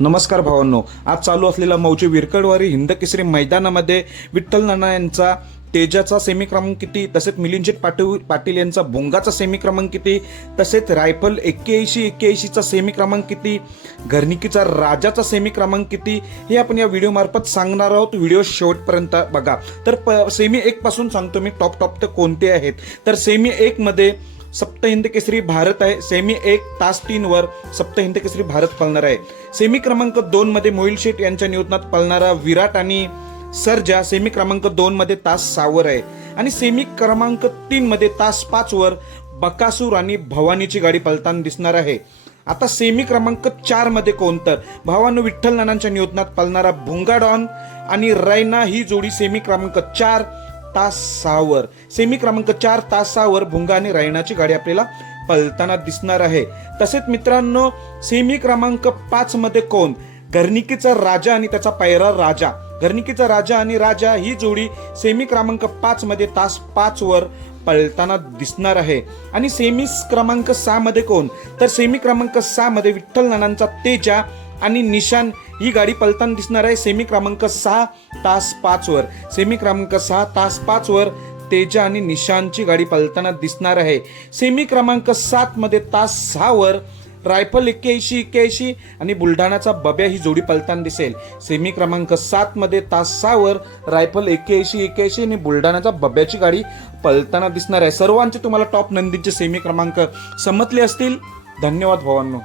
नमस्कार भावांनो आज चालू असलेला मौजे विरकडवारी हिंदकेसरी मैदानामध्ये विठ्ठल नाना यांचा तेजाचा सेमी क्रमांक किती तसेच मिलिंजित पाटील पाटील यांचा भोंगाचा सेमी क्रमांक किती तसेच रायफल एक्क्याऐंशी एक्क्याऐंशीचा सेमी क्रमांक किती घरनिकीचा राजाचा सेमी क्रमांक किती हे आपण या व्हिडिओमार्फत सांगणार आहोत. व्हिडिओ शेवटपर्यंत बघा. तर प- सेमी एकपासून सांगतो मी टॉप टॉप ते कोणते आहेत. तर सेमी एकमध्ये मध्ये सप्त केसरी भारत आहे. सेमी एक तास तीन वर सप्त केसरी भारत पळणार आहे. सेमी क्रमांक दोन मध्ये मोहिल शेठ यांच्या नियोजनात पळणारा विराट आणि सर्जा सेमी क्रमांक दोन मध्ये तास सावर आहे. आणि सेमी क्रमांक तीन मध्ये तास पाच वर बकासूर आणि भवानीची गाडी पलताना दिसणार आहे. आता सेमी क्रमांक चारमध्ये कोणतर भावानं विठ्ठल नानांच्या नियोजनात पळणारा भुंगाडॉन आणि रैना ही जोडी सेमी क्रमांक चार तास सहावर सेमी क्रमांक चार तासावर भुंगा आणि रायणाची गाडी आपल्याला पळताना दिसणार आहे. तसेच मित्रांनो सेमी क्रमांक पाच मध्ये कोण? घरनिकीचा राजा आणि त्याचा पैरा राजा. घरनिकीचा राजा आणि राजा ही जोडी सेमी क्रमांक पाच मध्ये तास पाच वर पळताना दिसणार आहे. आणि सेमी क्रमांक सहा मध्ये कोण? तर सेमी क्रमांक सहा मध्ये विठ्ठल नानांचा तेजा आणि निशान ही गाडी पलताना दिसणार आहे. सेमी क्रमांक सहा तास पाच वर. सेमी क्रमांक सहा तास पाच वर तेजा आणि निशांची गाडी पलताना दिसणार आहे. सेमी क्रमांक सात मध्ये तास सहा वर रायफल एक्क्याऐंशी एक्क्याऐंशी आणि बुलढाणाचा बब्या ही जोडी पलताना दिसेल. सेमी क्रमांक सात मध्ये तास सहावर रायफल एक्क्याऐंशी एक्क्याऐंशी आणि बुलढाणाचा बब्याची गाडी पलताना दिसणार आहे. सर्वांचे तुम्हाला टॉप नंदीचे सेमी क्रमांक समजले असतील. धन्यवाद भावांनो.